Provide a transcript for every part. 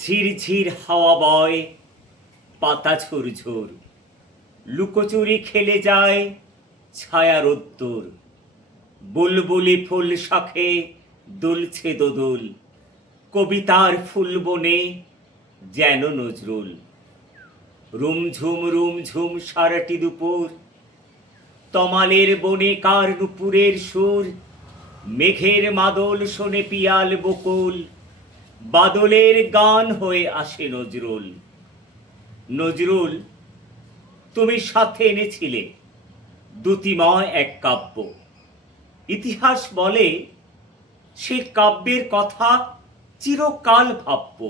ঝিরঝির হাওয়া বয়, পাতা ঝুরঝুর, লুকোচুরি খেলে যায় ছায়া রোদ্দুর। বুলবুলি ফুল শাখে দুলছে দোদুল, কবিতার ফুল বনে যেন নজরুল। রুমঝুম রুমঝুম সারাটি দুপুর, তমালের বনে কার নুপুরের সুর। মেঘের মাদল শোনে পিয়াল বকুল, বাদলের গান হয়ে আসে নজরুল। নজরুল, তুমি সাথে এনেছিলে দ্যুতিময় এক কাব্য। ইতিহাস বলে সে কাব্যের কথা চিরকাল ভাব্য।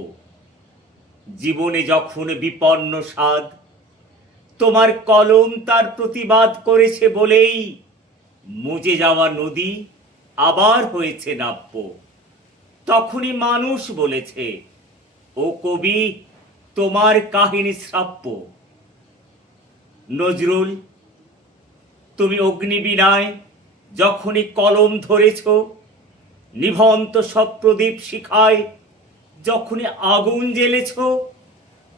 জীবনে যখন বিপন্ন সাধ, তোমার কলম তার প্রতিবাদ করেছে বলেই মুজে যাওয়া নদী আবার হয়েছে নাব্য। তখনই মানুষ বলেছে, ও কবি, তোমার কাহিনী শ্রাব্য। নজরুল, তুমি অগ্নিবীণায় যখনই কলম ধরেছ, নিভন্ত সব প্রদীপ শিখায় যখনই আগুন জ্বেলেছ,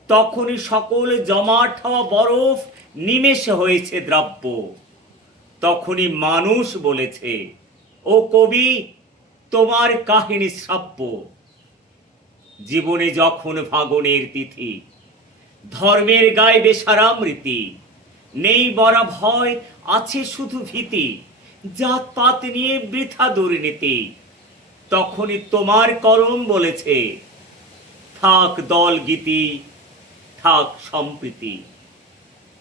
তখনই সকল জমাট হওয়া বরফ নিমেষে হয়েছে দ্রাব্য। তখনই মানুষ বলেছে, ও কবি, তোমার কাহিনী শ্রাব্য। জীবনে যখন ভাগনের তিথি, ধর্মের গায়ে বেসারাম রীতি, নেই বরা ভয়, আছে শুধু ভীতি, জাতপাত নিয়ে বৃথা দুর্নীতি, তখনই তোমার কলম বলেছে, থাক দল গীতি, থাক সম্প্রীতি।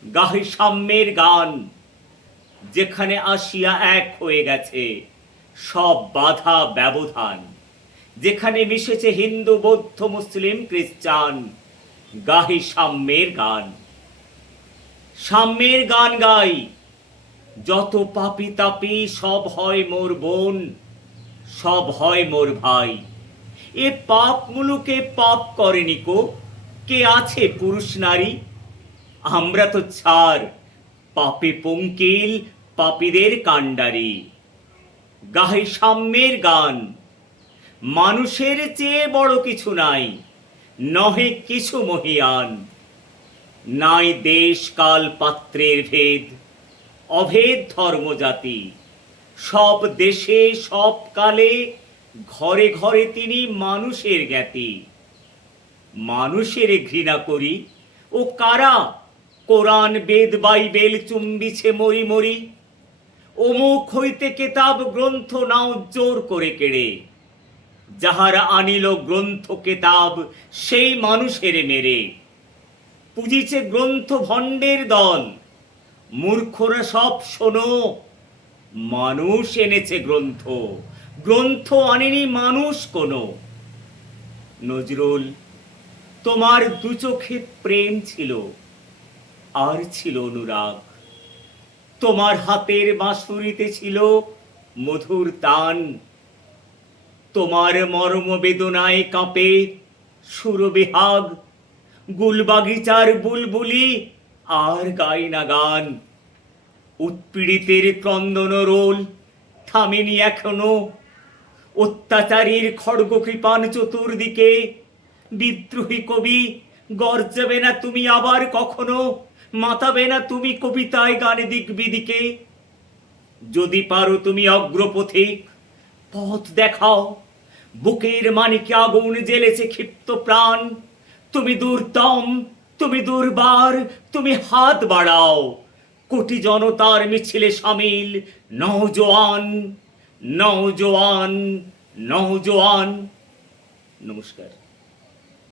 গাহি সাম্যের গান, যেখানে আসিয়া এক হয়ে গেছে সব বাধা ব্যবধান। যেখানে মিশেছে হিন্দু বৌদ্ধ মুসলিম খ্রিস্টান, গাহি সাম্যের গান। সাম্যের গান গাই, যত পাপি তাপি সব হয় মোর বোন, সব হয় মোর ভাই। এ পাপ মুলুকে পাপ করেনি কো, কে আছে পুরুষ নারী? আমরা তো ছাড়, পাপে পঙ্কিল পাপীদের কাণ্ডারি। গাহি সাম্যের গান, মানুষের চেয়ে বড় কিছু নাই, নহে কিছু মহিয়ান। নাই দেশ কাল পাত্রের ভেদ, অভেদ ধর্ম জাতি। সব দেশে সব কালে ঘরে ঘরে তিনি মানুষের জ্ঞাতি। মানুষের ঘৃণা করি ও কারা কোরআন বেদ বাইবেল চুম্বিছে মরি মরি। অমুক হইতে কেতাব গ্রন্থ নাও জোর করে কেড়ে, যাহারা আনিল গ্রন্থ কেতাব সেই মানুষের মেরে। পুজিছে গ্রন্থ ভণ্ডের দল, মূর্খরা সব শোনো, মানুষ এনেছে গ্রন্থ, গ্রন্থ আনেনি মানুষ কোনো। নজরুল, তোমার দু চোখে প্রেম ছিল, আর ছিল অনুরাগ। তোমার হাতের বাঁশুরিতে ছিল মধুর তান। তোমার মর্ম বেদনায় কাঁপে সুরবিহাগ, গুলবাগিচার বুলবুলি আর গাই না গান। উৎপীড়িতের ক্রন্দন রোল থামেনি এখনো, অত্যাচারীর খড়গ কৃপান চতুর্দিকে। বিদ্রোহী কবি, গর্জাবে না তুমি আবার কখনো? মাতাবে না তুমি কবিতায় গানে দিক বিদিকে? যদি পারো তুমি অগ্রপথিক, পথ দেখাও। বুকের মানিকে আগুন জ্বেলেছে ক্ষিপ্ত প্রাণ। তুমি দুর্দম, তুমি দুর্বার, তুমি হাত বাড়াও। কোটি জনতার মিছিলে সামিল নওজোয়ান, নওজোয়ান, নওজোয়ান। নমস্কার।